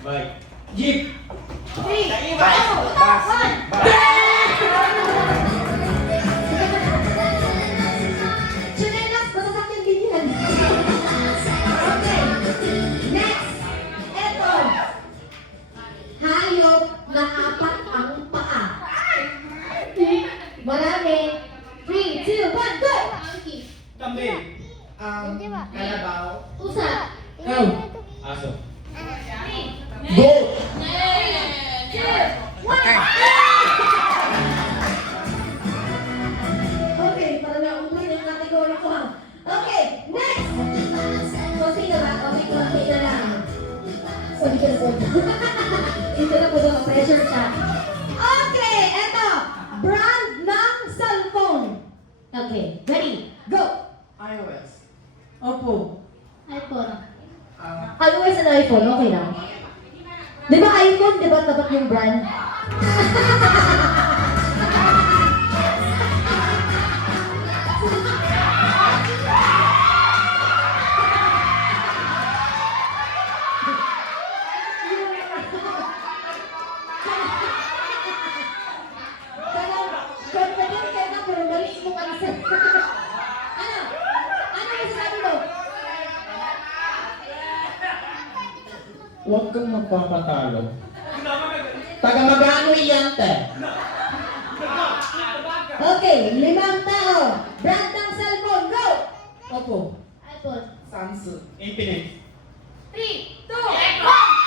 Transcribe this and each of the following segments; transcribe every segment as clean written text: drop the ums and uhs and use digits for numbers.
Bike. Jeep. 3, 2, 1. Chinelas, masasakyan din yan. Okay. Next. Eto. Hayop na apat ang paa. Marami. 3, 2, 1, go! Kambing. Kalabaw. Pusa. Cow. Aso. Goat. 2, 1. Okay, para naumay yung category ko ha. Okay, next! Konti na ba? Okay, konti na lang. Hindi ka na po. Ito na po daw, pressure siya. Okay, eto. Brand ng cellphone. Okay, ready, go! iOS. Opo. iPhone. iOS and iPhone, okay lang. Di ba iPhone, di ba tapat yung brand? Confident ka na, pero mali mo answer. Ano? Ano yung sabi mo? Huwag kang magpapatalo. Taga magano iyan, te? Okay, 5 tao. Brand ng cellphone, go! Opo. iPhone. Samsung. Infinite. 3, 2, 1.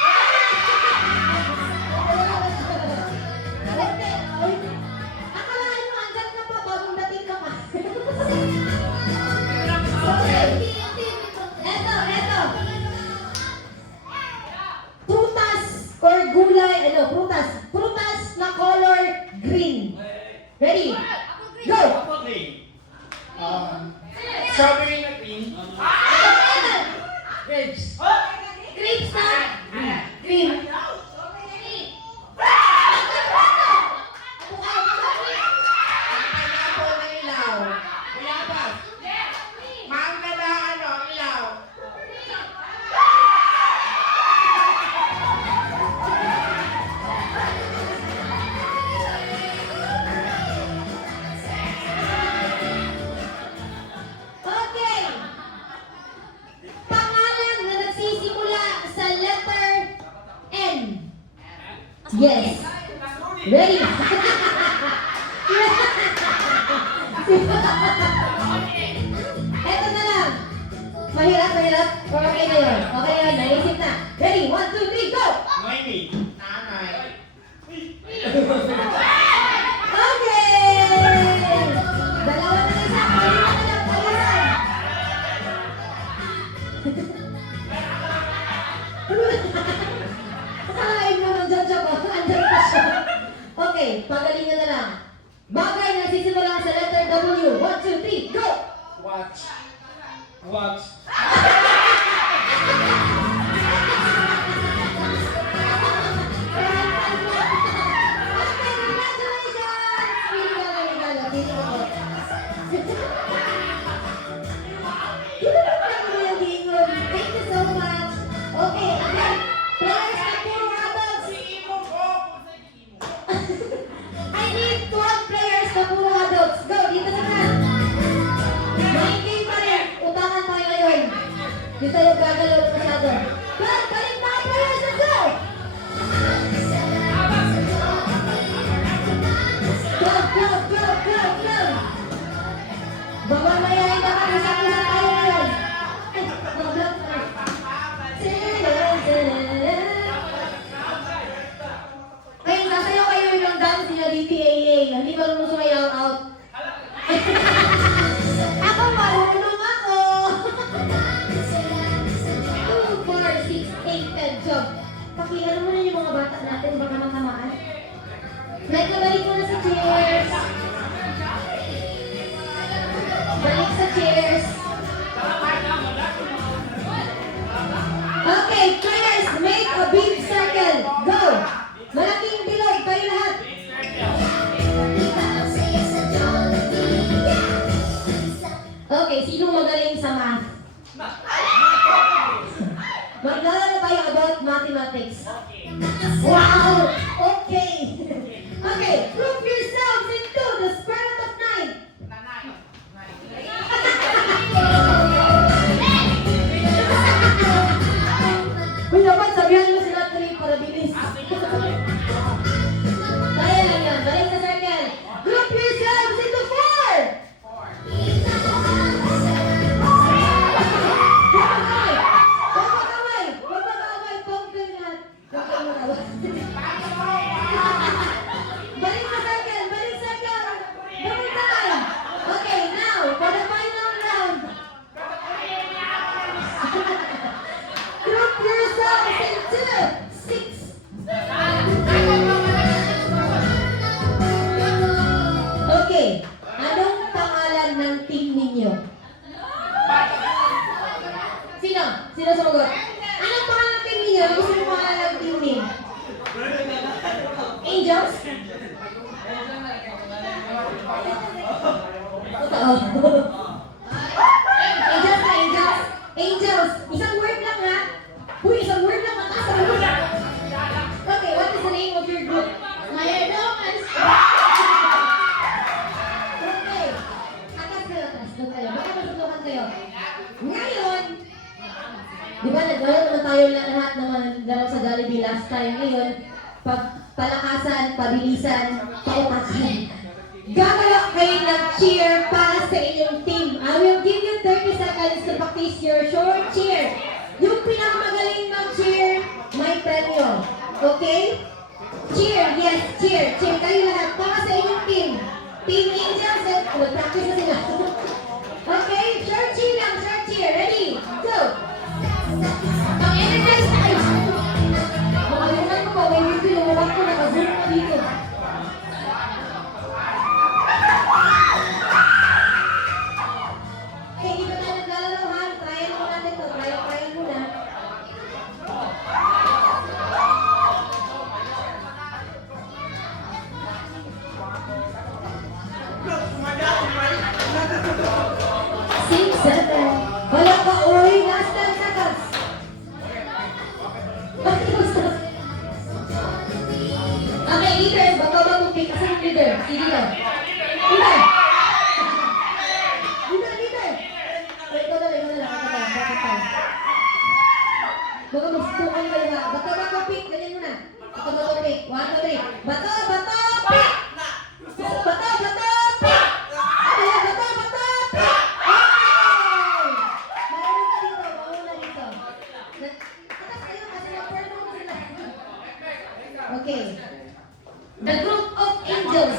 Akalain mo, andyan ka pa, bagong dating ka pa. Okay. Eto. Prutas or gulay, prutas. Prutas na color green. Ready? Go! Ako green. Strawberry na green. Grapes. Grapes na green. Pineapple na ilaw. Guayabas. Mangga na ilaw. Okay. Pangalan na nagsisimula sa letter N. Yes. Ready? Eto na lang. Mahirap. Okay na yun. Okay na yun. Naisip na. Ready? 1, 2, 3, go! Noemi. Nanay. Okay! Dalawa na isa. Paliwan na lang. Paliwan. Akalain mo nandyan siya ba? Andyan pa siya. Okay, pagalingan na lang. Bagay na nagsisimula sa letter W. 1, 2, 3, go! Watch. Watch. Okay, congratulations! Regalo. Dito ako. Thank you so much. Okay, again, players na puro adults. I need 12 players na puro adults. Go, dito sa front. Maintain pa rin. Utangan tayo ngayon. Dito yung gagalaw na masyado. Go, balik mga players. Let's go! Go! Baka mayayin na kami sa pusat tayo ngayon. Ngayon, nasayaw kayo yung dance niya DPAA. Hindi ba nung sumayaw out? Ako, marunong ako! 2, 4, 6, 8, 10, job. Pakialam mo na yung mga bata natin, baka matamaan. Like, balik mo na sa chairs. Balik sa chairs. Okay, players, make a big circle. Go! Malaking bilog, kayo lahat. Okay, sino magaling sa math? Maglalaro tayo about mathematics. electronics. Wow! Okay. Okay, group yourselves into the spirit of night. Uy, dapat sabihan mo sila 3 para bilis. Kaya lang yan. Balik sa circle. Group yourselves into 4. Balik sa circle. Balik sa circle. Double time. Okay, now, for the final round. Group yourselves into 6. Okay, anong pangalan ng team ninyo? Sino? Sino sumagot? Anong pangalan ng team ninyo? Ano gusto mo pangalan ng team name? Angels? Totoo. Angels na angels? Angels, isang word lang ha? Uy, isang word lang, mataas ang word. Okay, what is the name of your group? Mayordomas. Okay. Atas kayo, atas. Doon kayo. Baka masutukan kayo. Ngayon, di ba naglaro naman tayo lahat naman laro sa Jollibee last time. Ngayon, palakasan, pabilisan, pautakan. Gagawa kayo ng cheer para sa inyong team. I will give you 30 seconds to practice your short cheer. Yung pinakamagaling mag-cheer, may premyo. Okay? Cheer, yes, cheer. Cheer kayo lahat para sa inyong team. Team Angels, mag-practice na sila. Okay? Short cheer lang, short cheer. Ready? Go! Mag-energize tayo. Makalimutan ko pa, may video yung uwak ko, naka-zoom ko dito. Okay, dito tayo naglalaro ha. Trial mo natin to. Trial muna. Six, seven. Wala ka, uy. Last 10 seconds. Okay, leader. Baka ba kung pick kasi leader? Si leader. Leader. Ikaw na lang. Baka magsutukan kayo ba? Bato, pick. Ganyan muna. Bato, pick. 1, 2, 3. Bato, pick. Bato, pick. Ayan, bato, pick. Okay! Mauna dito. Atas kayo kasi na-perform mo sila. Okay. The group of angels.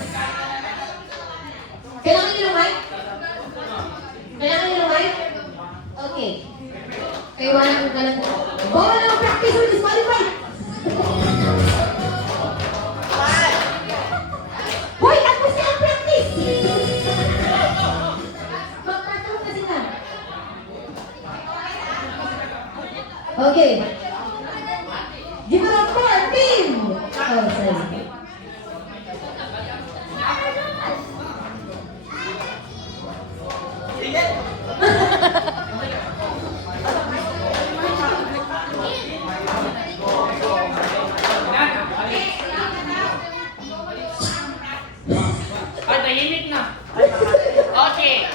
Kailangan nyo ng mic? Kailangan nyo ng mic? Okay. Kaya wala kong kalang. Bawal na mag-practice or disqualified! Hoy! Ako siya ang practice! Mag-practice na sila. Okay. Give it up for our team! Oh, sorry. Tahimik na. Okay.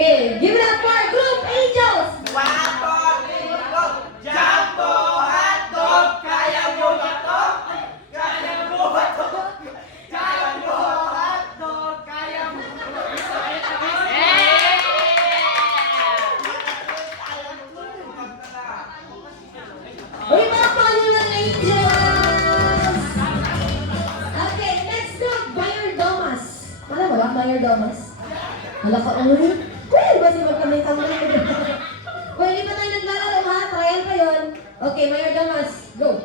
Okay, give it up for our group angels! Jumbo hotdog, kaya mo ba to? Kaya mo ba to? Jumbo hotdog, kaya mo ba to? Uy, mga pangalan ng angels! Okay, next group, Mayordomas. Alam mo ba, Mayordomas? Wala ka ulit? Pwede ba si magkamay kang ulit? Pwede ba tayo naglalaro ha? Trial pa yun. Okay, Mayordomas, go!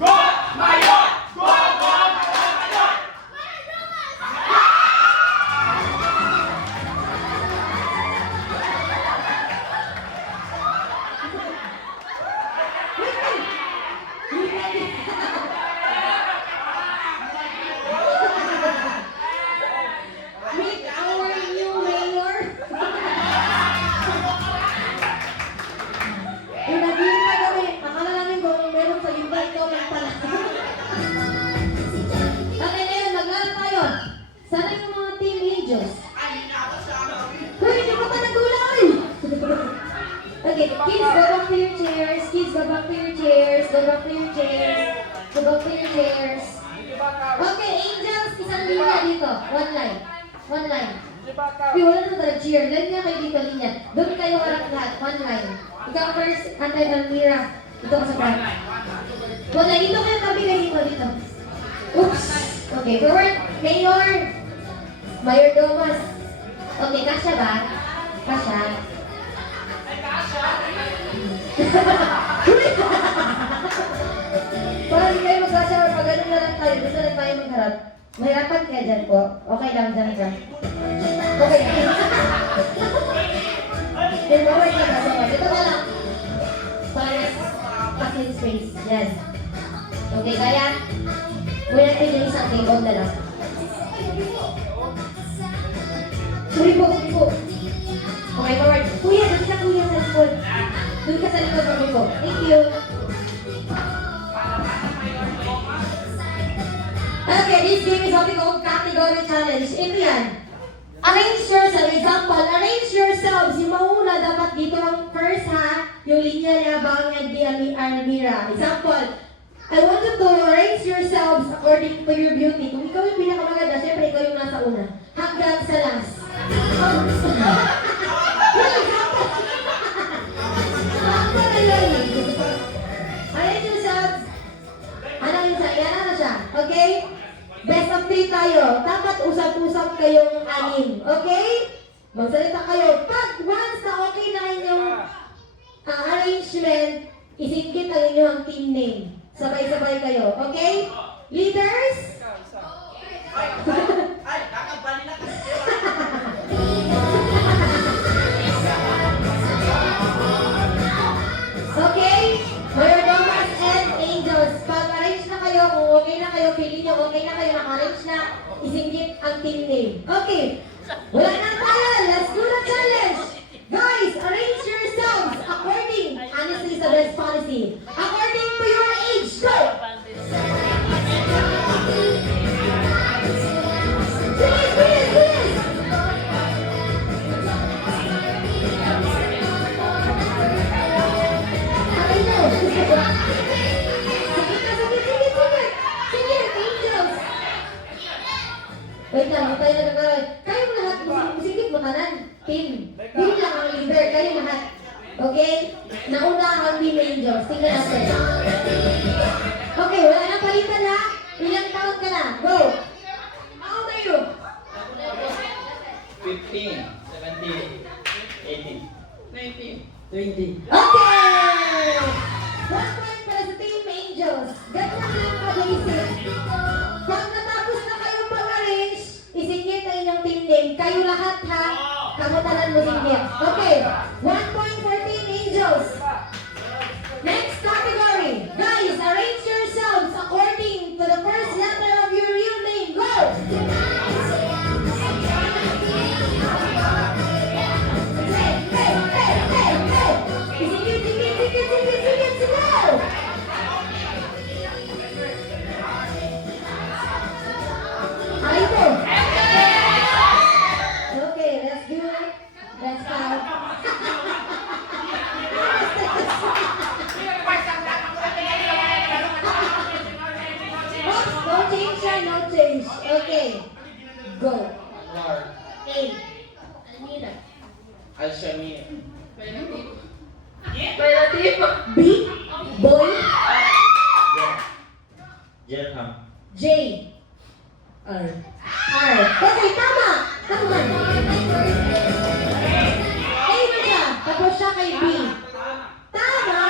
Go! Mayor! Go! Go! Mayor! Meet our new mayor. Okay, kids, go back to your chairs. Kids, go back to your chairs. Go back to your chairs. Go back to your chairs. Okay, angels, isang linya dito. One line. One line. Uy, wala na talaga cheer. Line nga kayo dito, linya. Doon kayo harap lahat. One line. Ikaw first, Antay Almira. Dito ka sa front. One line. Dito kayo kabila dito, dito. Oops. Okay, forward. Mayor. Mayor Domas. Okay, kasya ba? Kasya. Para hindi kayo magkasya, pag ganun na lang tayo, dito na tayo magharap. Mahirapan kayo dyan po. Okay lang, dyan. Okay. Then forward ka ba? Dito na lang. Para passing space. Yan. Okay, kaya wala tayo yung isang table na lang. Sorry po. Okay, forward. Kuya, doon ka kuya sa likod. Doon ka sa likod, sorry po. Thank you. Okay, this game is what we call category challenge. Ito yan. Arrange yourself. Example, arrange yourselves. Yung mauna, dapat dito ang first ha. Yung linya niya, bangad di Almira. Example, I want you to arrange yourselves according to your beauty. Kung ikaw yung pinakamaganda, syempre ikaw yung nasa una. Hanggang sa last. Arrange yourselves. Ano yun sa yan? Ano siya? Okay? Best of 3 tayo. Dapat usap-usap kayong anim. Okay? Magsalita kayo. Pag once na okay na inyong arrangement, isingkit ang inyong team name. Sabay-sabay kayo. Okay? Leaders? Ay, kakabali na kasi. Okay? Mayor Domas and Angels. Pag-arrange na kayo, kung okay na kayo, feeling nyo okay na kayo, naka-arrange na, isingkit ang team name. Okay. Wala nang tayo. Let's do the challenge. Guys, arrange yourselves according, honestly, sa best policy. According to your age. Go! Please! Aray mo! Sige, angels! Wait lang, hindi tayo nagkakaroon. Kayo mo lahat, musikip mo kanan. Team. Team lang ang leader, kayo lahat. Okay? Nauna ang team angels. Tingnan natin. Okay, wala nang palitan ha. Ilang taon ka na? Go! How old are you? 15, 17, 18. 20. Okay! 1 point para sa Team Angels. Ganyan lang ka-basic. Pag natapos na kayong pag-arrange, isingit ang inyong team name. Kayo lahat ha. Kamutalan mo singit. Okay. 1 point for Team Angels. Next category. Guys, arrange yourselves according to the first letter of your real name. Go! Okay, let's do it. Let's count. Oops, no change yan, no change. Okay, go. Anwar, A. Almira. Alshamir, B. Boy. Jerham, J. R. R. Okay, tama! Tama! A na siya. Tapos siya kay B. Tama!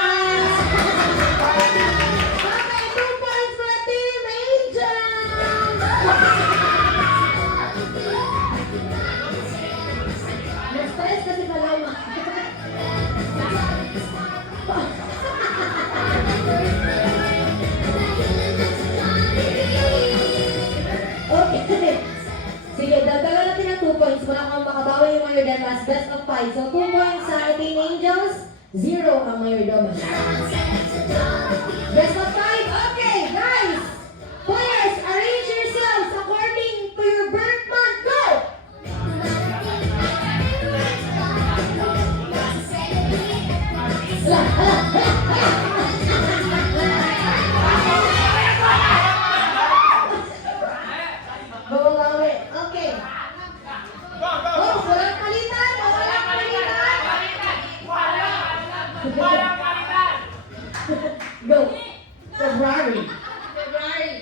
Okay, 2 points for Team Angels! Na-stress kasi malama. Okay. Sige, dagdagan natin ng 2 points. Wala kang makabawi yung Mayor Domas. Best of 5. So, 2 points sa Team Angels. 0 ang Mayor Domas. Best of 5. Okay, guys. Players, arrange yourselves according to your birth month. Go! Walang kwalidad. Go. February. February.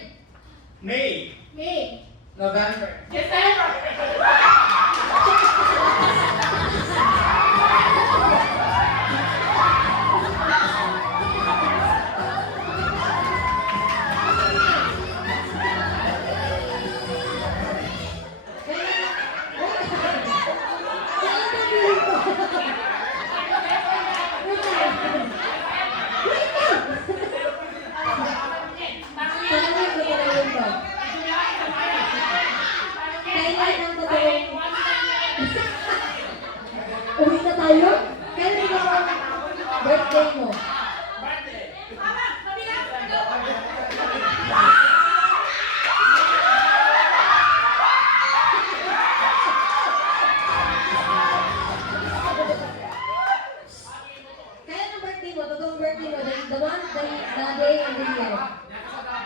May. May. November. December. Uwi na tayo? Kailan ba ang birthday mo? Kailan ang birthday mo? Totoong birthday mo? The one, the day, and the year. Wala ka!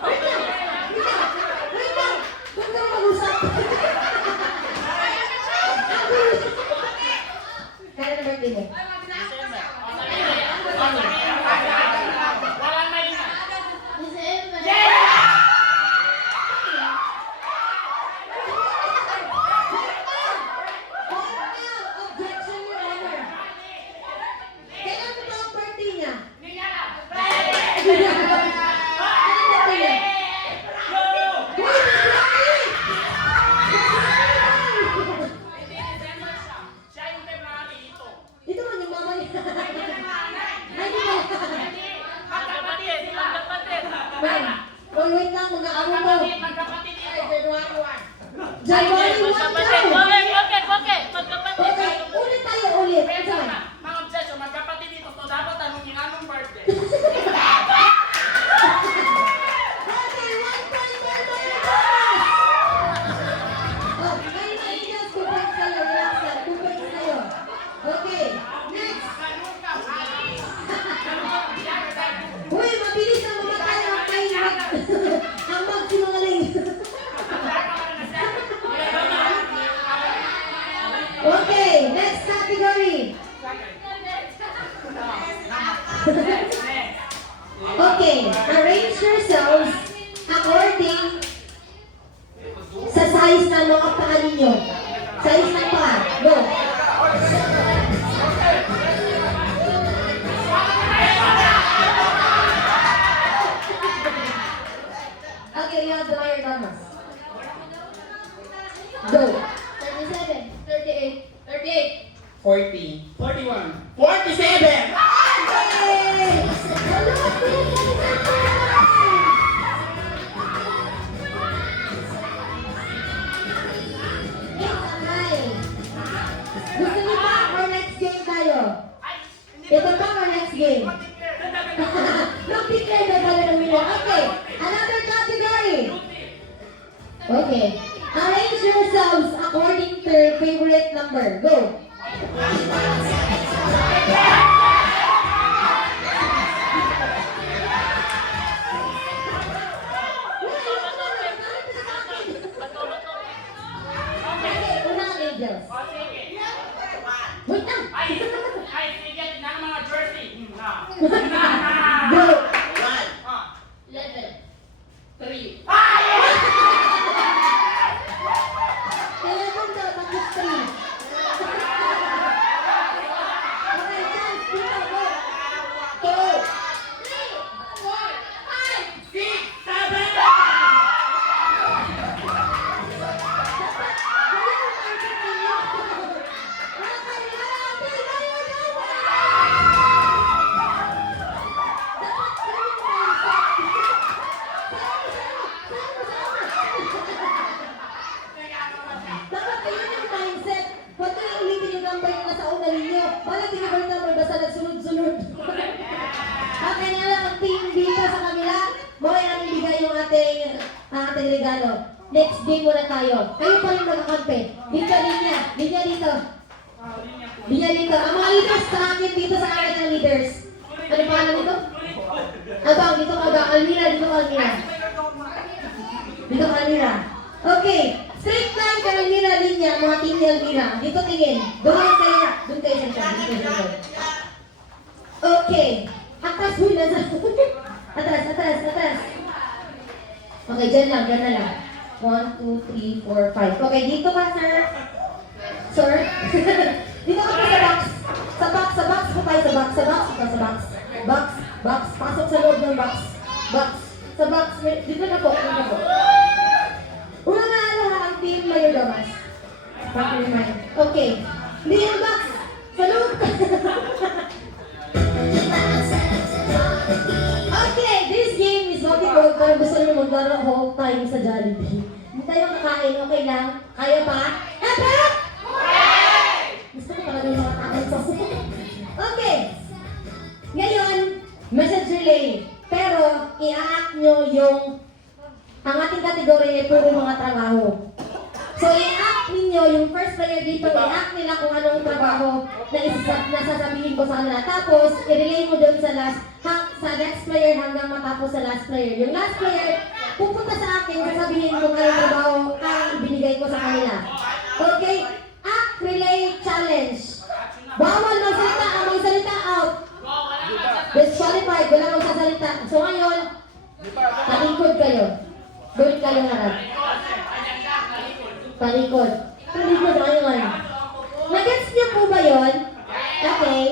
Wait lang! Wait lang! Huwag kang mag-usap! Kailan ang birthday mo? Walang may na. Objection, Your Honor. Kailan mo ba ang birthday niya? Kailan ang birthday niya? Siya yung February ito. Ito man yung mama niya. Ay, di ba? Magkapatid sila. Man, oh, wait lang, mag-aaway mo. Magkapatid ito. January 1 daw. Okay. Okay, ulit tayo, ulit. Pero Saan? mga obsession, magkapatid dito. So dapat tanongin anong birthday. Okay, 1 point per Marcos! Oh, may angels, 2 points kayo. Relax lang, 2 points kayo. Okay, next. Uy, mabilis na mamatay ang kainag. Ang magsinungaling. Okay, next category. Okay, arrange yourselves according sa size ng mga paa ninyo. Size ng paa. Go. Okay, you have the wire damas. Go. 37, 38, 38. 40. 41. 47! Yay! Gusto niyo ba or next game tayo? Ito pa or next game? Mag-declare na tayo ng winner. Okay, another category. Okay, arrange yourselves according to your favorite number. Go. Okay, unang angels. Wait lang. Ay, sige, ng mga jersey. Go. 11. 3. Telephone daw, tapos 3. Okay, chance. Dito, go. 2, 3, 4, 5, 6, 7. Dapat kayo yung mindset. Huwag kayo ulitin yung number na nasa una ninyo. Wala tinibay number basta nagsunod-sunod. Okay na lang ang team dito sa kanila. Maway namin bigay yung ating regalo. Next game muna tayo. Kayo pa rin magkakampi. Dito, linya. Linya dito. Linya dito. Ang mga leaders sa akin dito sa akin ng leaders. Ano pangalan dito? Abang, dito ka ba? Almira, dito ka Almira. Dito ka, Almira. Okay. Straight line ka, Almira, linya. Mga team ni Almira. Dito tingin. Doon kayo. Doon kayo sa likod. Doon kayo sa likod. Okay. Atas, huy, nasa. Atras, atras, atras. Okay, dyan lang, dyan na lang. 1, 2, 3, 4, 5. Okay, dito ka, sir. Sir? Dito ka pa sa box. Sa box, sa box po tayo, sa box, sa box, sa box. Box, box, pasok sa loob ng box. Box, sa box, dito na po, dito na po. Una na ano ha, ang team Mayor Damas. Okay. Hindi yung box, sa loob. Okay, this game is what we call, kung gusto nyo maglaro whole time sa Jollibee. Hindi tayo makakain, okay lang? Kaya pa? Epe! Gusto ko talaga yung mga kain sa Okay. Ngayon, message relay. Pero, i-act nyo yung ang ating kategory ay puro mga trabaho. So, i-act ninyo yung first player dito, i-act nila kung anong trabaho na sasabihin ko sa kanila. Tapos, i-relay mo doon sa sa next player hanggang matapos sa last player. Yung last player, pupunta sa akin, sasabihin kung anong trabaho ang ibinigay ko sa kanila. Okay? Act Relay Challenge. Bawal magsalita, ang magsalita out. Disqualified, wala magsasalita. So ngayon, talikod kayo. Doon kayo harap. Talikod. Talikod ngayon. Nagets niyo po ba yun? Okay.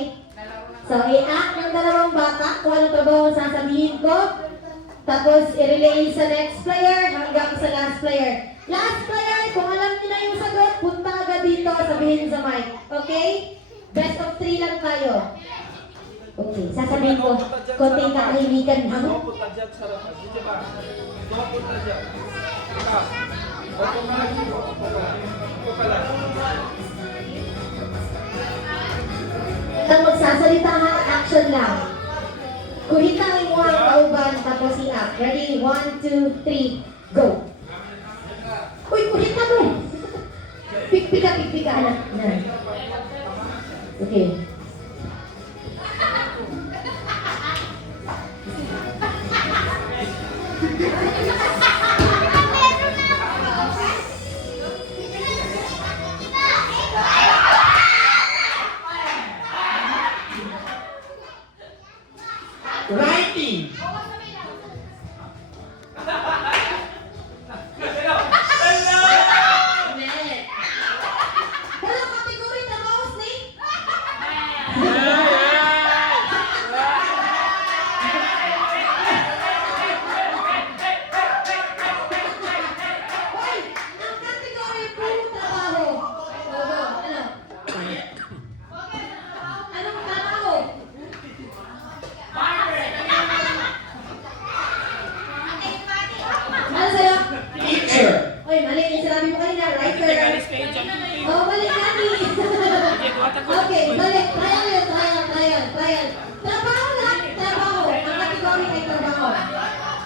So, i-act ng dalawang bata kung anong trabaho ang sasabihin ko. Tapos, i-relay sa next player hanggang sa last player. Last player, kung alam niyo na yung sagot, punta agad dito, sabihin sa mic. Okay? Best of 3 lang tayo. Okay, sasabihin ko, konting katahimikan lang. Punta dyan sa rapat. Dito ba? Punta dyan. Ika. Opo ka lang dito. Opo ka lang. Ang magsasalita ha, action lang. Kuhitain mo ang kauban, tapos i-act. Ready? 1, 2, 3, go! Uy, kuhita mo! Pika, anak. Okay. Writing. Hello, kategory na mouse ni? Hoy, ang kategory puro trabaho. Ano? Anong trabaho? Ano sa'yo? Teacher. Oy, mali yung sinabi mo kanina, writer. Oh, balik natin. Okay, balik. Trial. Trabaho lahat, trabaho. Ang kategory ay trabaho.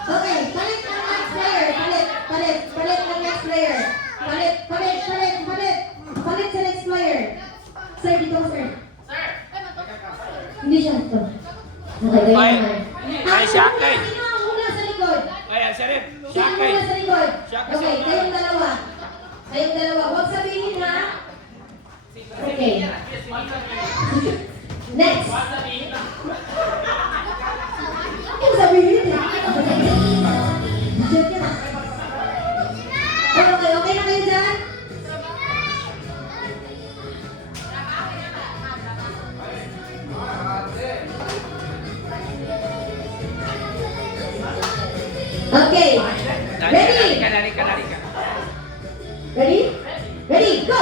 Okay, palit ang next player. Palit ang next player. Palit sa next player. Sir, dito, sir. Hindi siya ito. Okay, Ay, naman. ay, siya, ay. Sino ang una sa likod? Ayan, Sheriff. Sino ang una sa likod? Siya, Okay, kayong dalawa. Huwag sabihin ha. Okay. Next. Huwag sabihin ha. Okay na kayo dyan? Okay. Ready? Lari ka. Ready, go!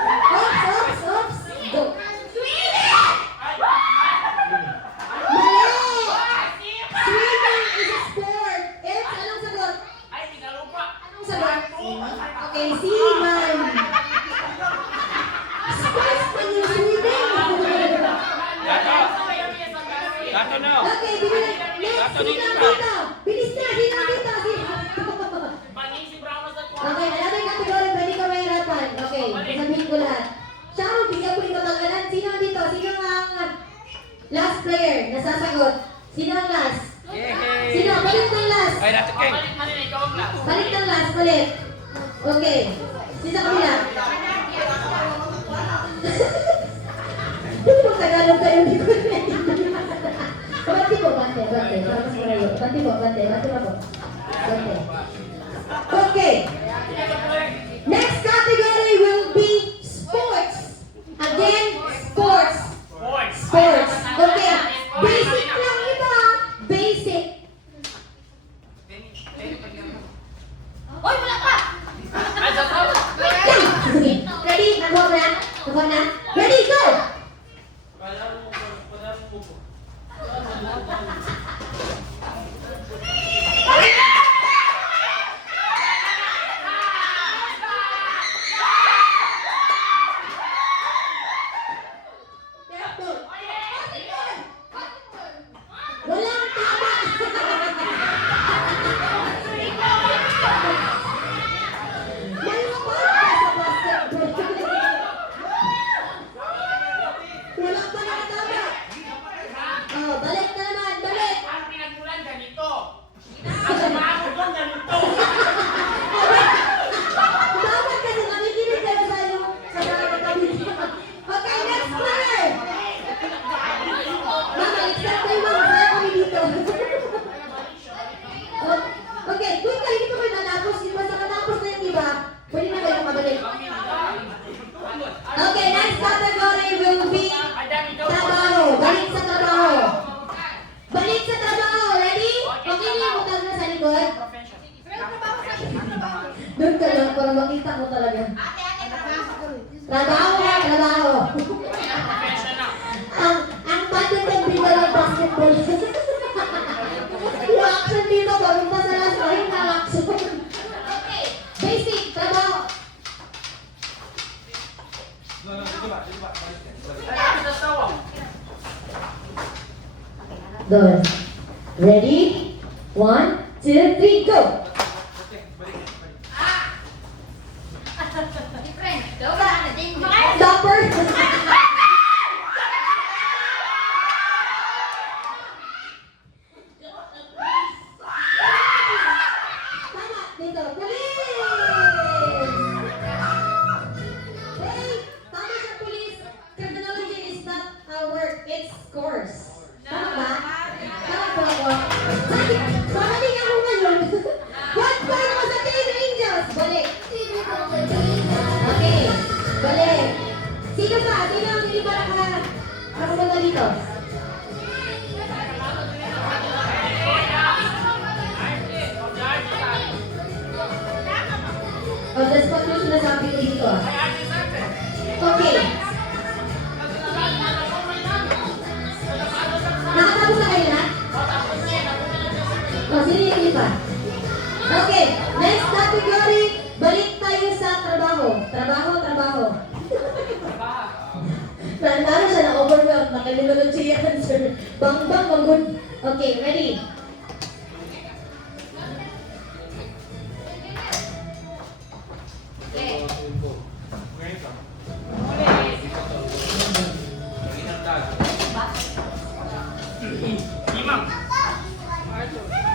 Oops, go! Swimming is a sport. Anong sagot? Anong sagot? Okay, si Balik man rin, ikaw ang last. Balik ng last, balik. Okay. Sino sa kabila? Hindi mo Tagalog kayo, hindi ko Bante po, bante. Para mas malayo. Bante po. Bante po. Bante. Okay. Next category will be sports. Again, sports. Sports. Okay. Basic lang ito ha. Basic. Hoy, wala ka! Ay, sa tao! Sige. Ready? Nakuha na? Nakuha na? Ready, go! Wala mo buko. Walang tama! Malapad ka sa basketball. Walang tama. Oh, balik na naman, balik! Ang pinagmulan ganito. Ang sumako doon ganito. Dapat kasi nakikinig kayo sa iyo sa mga nakabili. Okay, next player! Mama, accept kayo mga kaya kami dito. Okay, kung kayo dito kayo natapos, di ba sa natapos na yun, di ba? Pwede na kayo makabalik. Okay, next category will be trabaho. Balik sa trabaho. Balik sa trabaho. Ready? Okay na yung utang na sa likod. Doon ka lang para makita ko talaga. Trabaho na, trabaho. Ang patin ng bida ng basketball. Yung action dito, papunta sa last line ng action. Okay, basic, trabaho. Good. Ready? 1, 2, 3, go! Stopper! Tama, dito. Police! Hey, tama sa police. Criminology is not a work, it's course. Tama ba? Tama po ako. Magaling ako ngayon. What point was the Teen Angels? Balik. Okay, balik. Sino pa? Sino ang hindi pa nakapunta dito? Oh, that's what yung sinasabi ko dito. Okay. Nakatapos na kayo lahat? Oh, sino yung iba? Okay, next category, balik tayo sa trabaho. Trabaho. Nandaro siya na overwhelmed, nakalimutan siya yung answer. Bang, good. Okay, ready?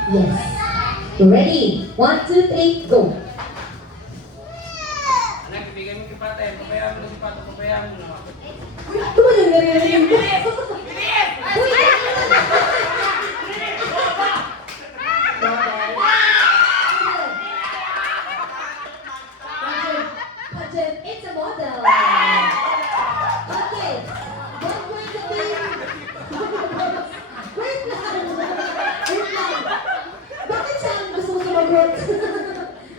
Yes. Ready? 1, 2, 3, go. Anak, ibigay mo kay Patay. Pabayaan mo na si Pato. Pabayaan mo na. Tumalun na rin. Uy! Pageant, it's a model. Okay. One point to be. Wait lang. Bakit siya ang gusto sumagot?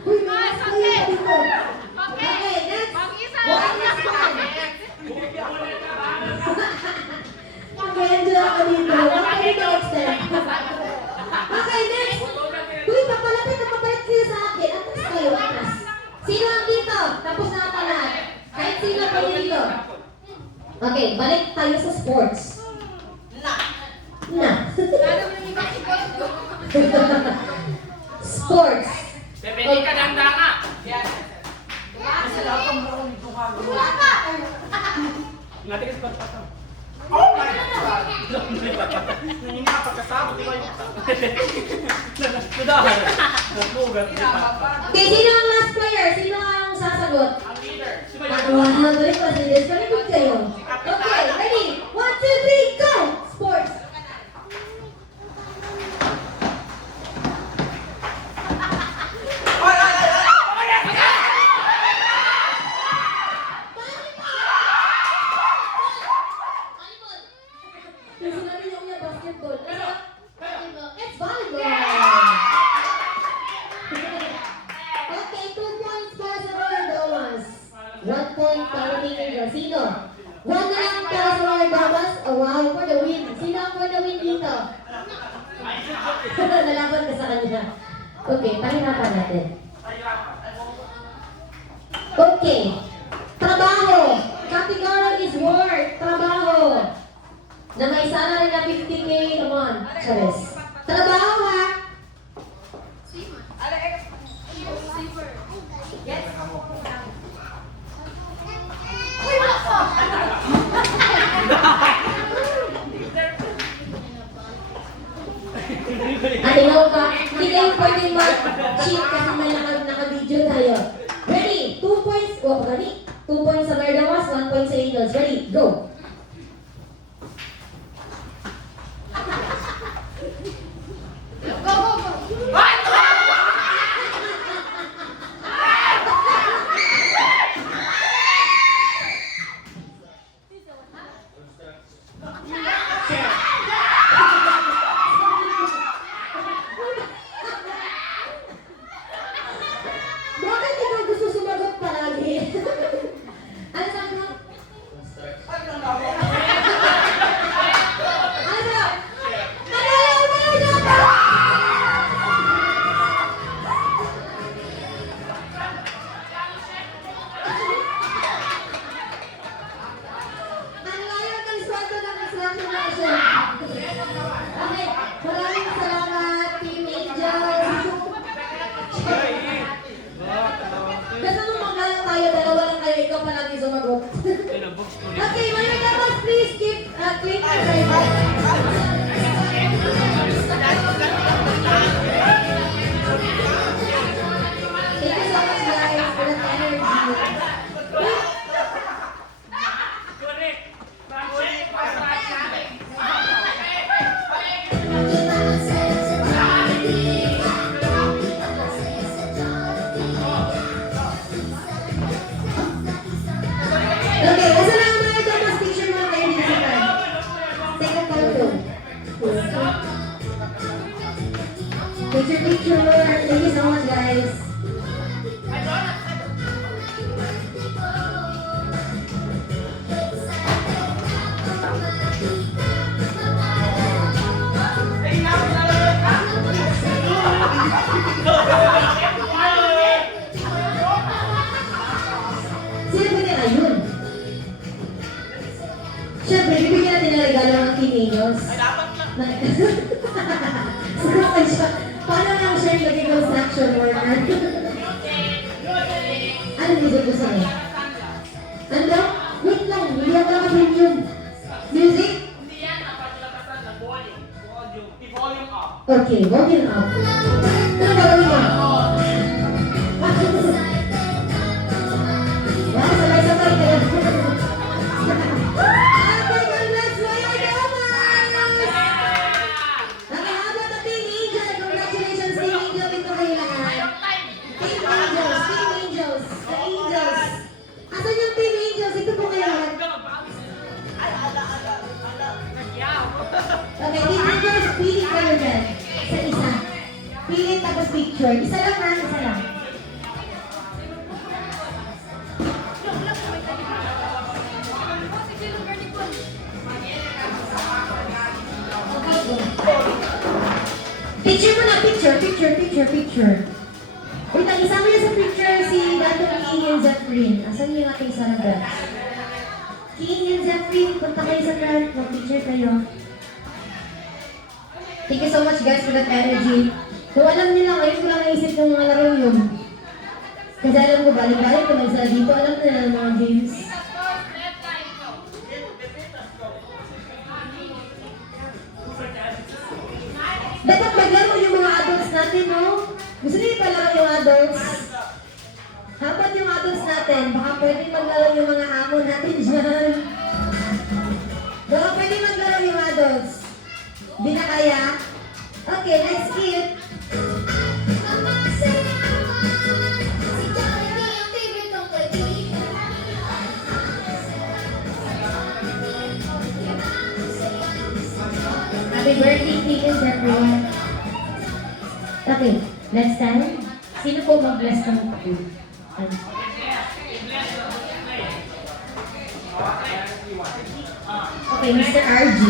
Uy, mas kayo dito. Okay, next. One last one. Mag-enjoy ako dito. Okay, dito extend. Okay, next. Uy, papalapit na papalapit kayo sa akin. Atras kayo, atras. Sino ang dito? Tapos na ata lahat. Kahit sino pa dito. Okay, balik tayo sa sports. Na. Sports. Bebeli ka ng danga. Wala pa. Ngati ka sa Pato. Oh my God! Nanginga pagkasama, di ba yung... Nadahan. Nagbugat. Okay, sino ang last player? Sino ang sasagot? Ang leader. Si Wow, Mayor. balik pa sila. Very good kayo. Okay, ready? 1, 2, 3, go! Sports. Ay, ay, ay, ay! Kasi sinabi niyo niya basketball. It's volleyball. Okay, 2 points para sa Royal Domas. 1 point para kay Garcino. 1 na lang para sa Royal Domas. Oh, wow, for the win. Sino ang for the win dito? Nalaban ka sa kanya. Okay, pahirapan natin. Okay. Trabaho. Category is work. Trabaho. Na may sana rin na 50K naman. Charis. Trabaho ha. Atinaw ka. Hindi kayo pwedeng mag-cheat kasi may naka-video tayo. Ready? 2 points. Oh, ready? 2 points sa Verdawas, 1 point sa Eagles. Ready? Go! Bakit ikaw gusto sumagot palagi? Ano sabi mo? Ano? Ang layo ng sweldo ng instruction nation. Okay, maraming salamat, Team Angels. Kasi nung magkala tayo, dalawa lang kayo, ikaw palagi sumagot. Okay, Mayor Damas, please keep click the right button. Thank you so much, guys, for the energy. Okay, asa na ang Mayor Damas picture mo kayo dito sa kan? Second photo. Picture mo. Thank you so much, guys. Sino ba nila yun? Siyempre, bibigyan natin ng regalo ng Team Angels. Sinapan siya. Paano lang siya yung naging construction worker? Ano music ko sa'yo? Ano? Wait lang, hindi ako naka-premium. Music? Volume up. Okay, volume up. Ano gagawin mo? Wow, sabay-sabay kayo. Okay, congrats, Mayor Damas! Okay, how about the Team Angel? Congratulations, Team Angel. Ito kayo lahat. Team Angels, Team Angels, the Angels. Asan yung Team Angels? Ito po kayo lahat. Okay, Team Angels, pili kayo dyan. Isa-isa. Pili tapos picture. Isa lang ha, isa lang. Picture mo na, picture. Wait lang, isama niya sa picture si Dato King and Zephyrin. Asan yung ating saragat? King and Zephyrin, punta kayo sa front. Mag-picture kayo. Thank you so much guys for that energy. Kung alam niyo lang, ngayon ko lang naisip ng mga laro yun. Kasi alam ko, balik-balik ko lang sila dito. Alam nila ng mga games. Gusto niyo palaro yung adults? How about yung adults natin? Baka pwede maglaro yung mga amo natin dyan. Baka pwede maglaro yung adults. Di na kaya? Okay, let's skip. Happy birthday, Tigans, everyone. Okay, next time. Sino po mag-bless ng food? Okay, Mr. RG.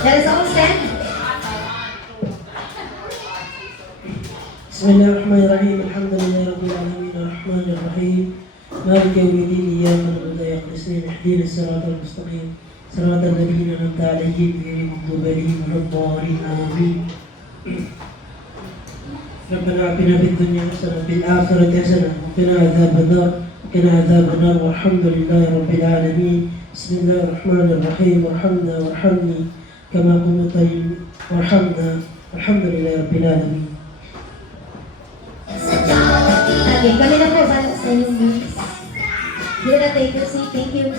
Let us all stand. بسم الله الرحمن الرحيم الحمد لله رب العالمين الرحمن الرحيم مالك يوم الدين إياك نعبد وإياك نستعين اهدنا الصراط المستقيم صراط الذين أنعمت عليهم غير المغضوب عليهم ولا الضالين آمين ربنا آتنا في الدنيا حسنة وفي الآخرة حسنة وقنا عذاب النار وقنا عذاب النار والحمد لله رب العالمين بسم الله الرحمن الرحيم وارحمنا وارحمني كما قلت وارحمنا والحمد لله رب العالمين. Okay, kami na po sa inyong booths. Here na take your seat. Thank you.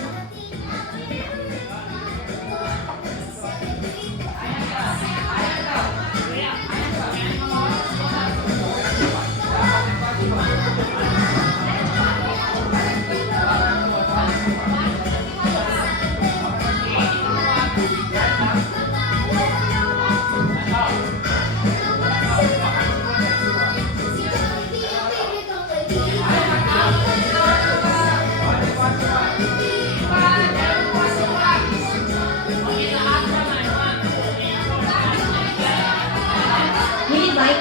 Minute mic.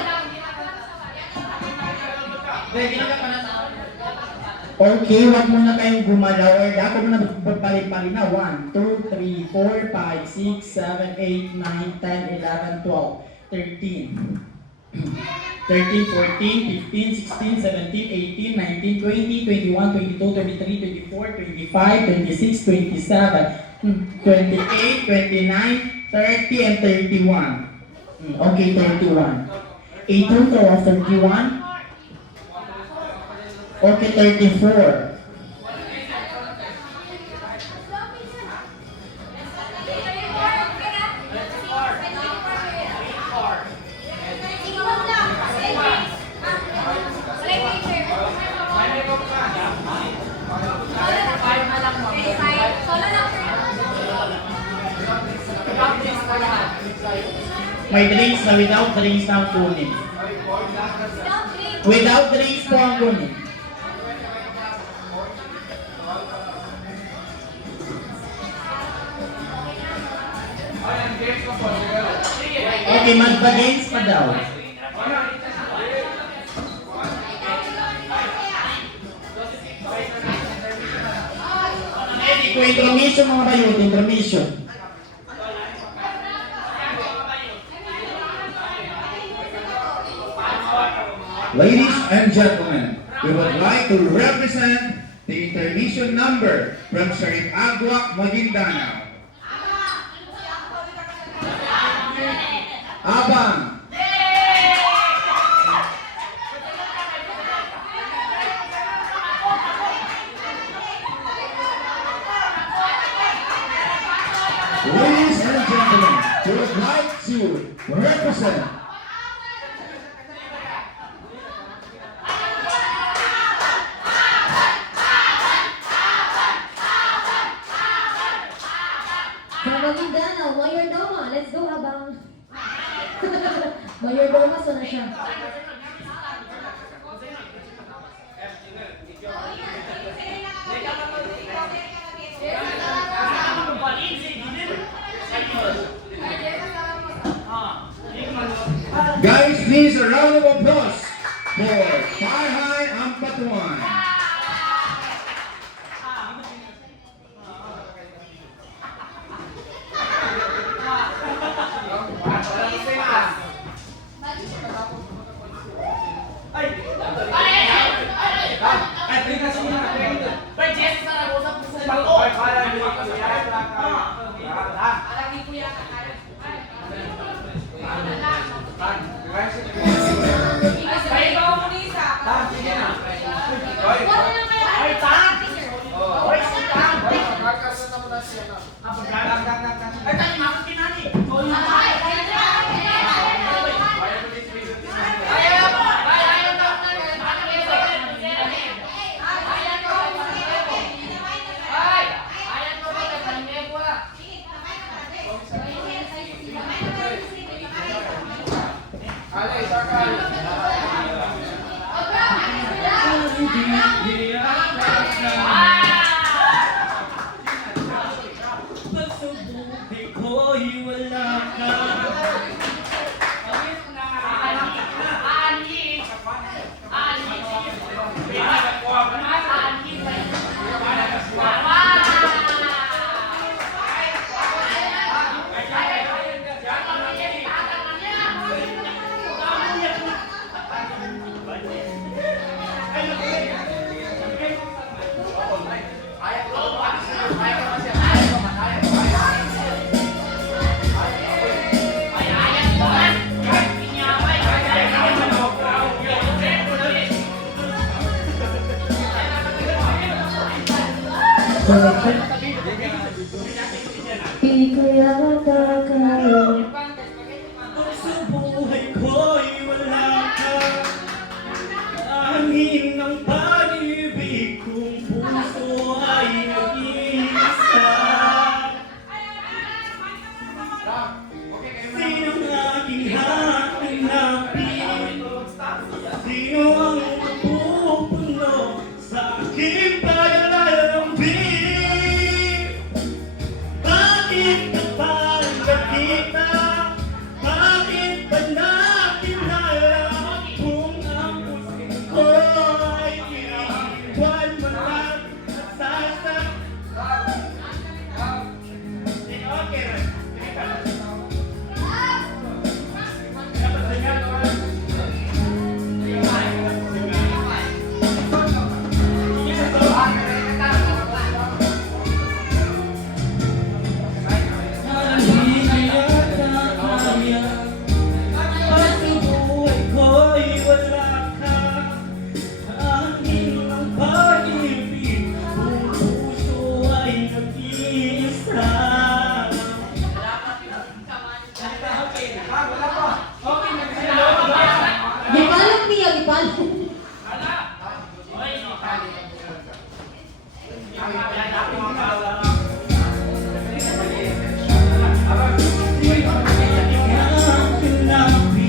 Okay, wag muna kayong gumalaw or ako muna magpapali-pali na. 1, 2, 3, 4, 5, 6, 7, 8, 9, 10, 11, 12, 13. 13, 14, 15, 16, 17, 18, 19, 20, 21, 22, 23, 24, 25, 26, 27, 28, 29, 30, and 31. Okay, 31. A total of 31. Okay, 34. May drinks na without drinks na ang kunin. Without drinks po ang kunin. Okay, magpa-games pa daw. Kung intermission mga bayot, intermission. Ladies and gentlemen, we would like to represent the intermission number from Sharif Agwak, Maguindanao. Abang! Ladies and gentlemen, we would like to represent From Maguindanao, Mayordoma. Let's go, Abang. Mayordoma, so na siya. Guys, please a round of applause for Farhai Ampatuan. Ay, Pagsubuhay ko'y wala ka. Di ko lang nakakaya. Pagsubuhay ko'y wala ka. Angin ng pag-ibig kong puso ay nag-iisa. Sino ang aking hahanapin? Sino ang mapupuno sa aking paglalambing? Bakit ka pa nagkita? Bakit ba nakilala kung ang puso ko ay iwan mo lang at sasak? Okay, Gipalong niya, gipalong.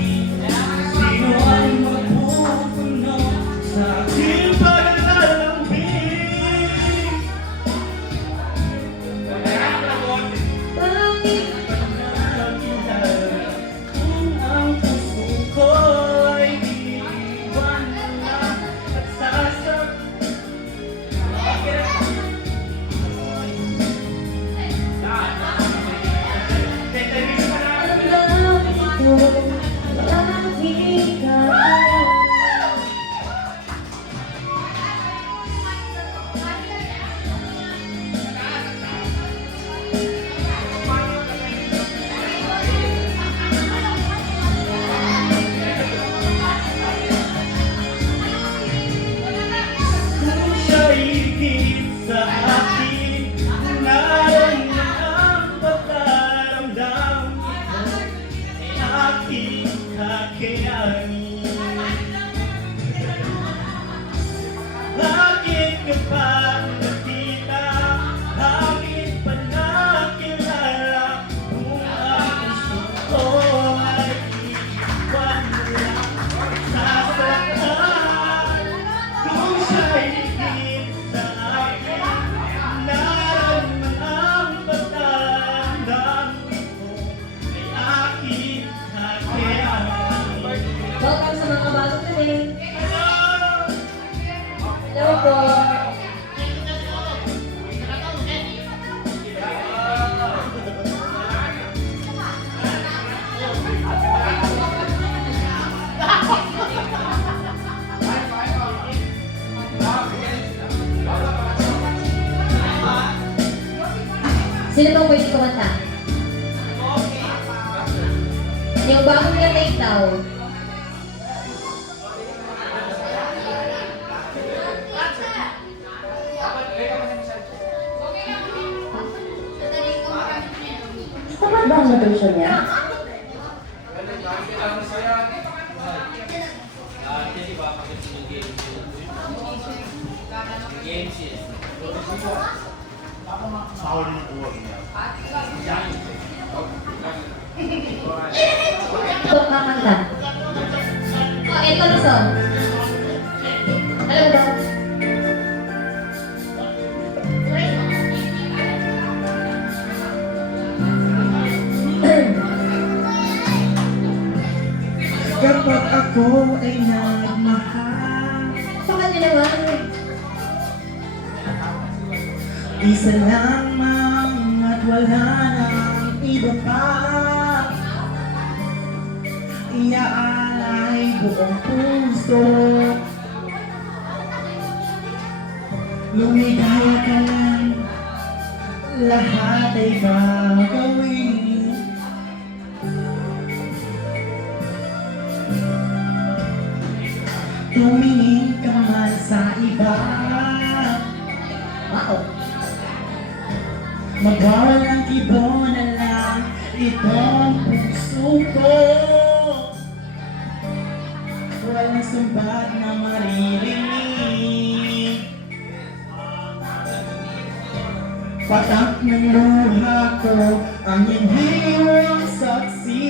Sino ang mapupuno sa aking paglalambing? Bakit? Kung ang puso ko'y iwan mo lang at sasak. Kung siya'y higit sa akin, naroon na ang pagkaramdam ay aking kakayanin. Bakit ka pa nakita? Bakit pa nakilala kung ang puso ko ay iwan mo lang sasaktan? Kung siya'y higit sa akin, naroon man ang pagkaramdam ko ay aking kakayanin. Welcome sa mga bago kami. Hello po. Sino bang pwede kumanta? Yung bagong na-take daw. Tama ba ang version niya? Ito kakanta. Oh, ito na song. Alam mo ba? ako ay nagmahal. Sa kanya naman. Isa lamang at wala nang iba pa. Iaalay buong puso. Lumigaya ka lang, lahat ay gagawin. Tumingin ka man sa iba. Wow! Magwawalang kibo na lang itong puso ko. Walang sumbat na maririnig. Patak ng luha ko ang hindi mo saksi.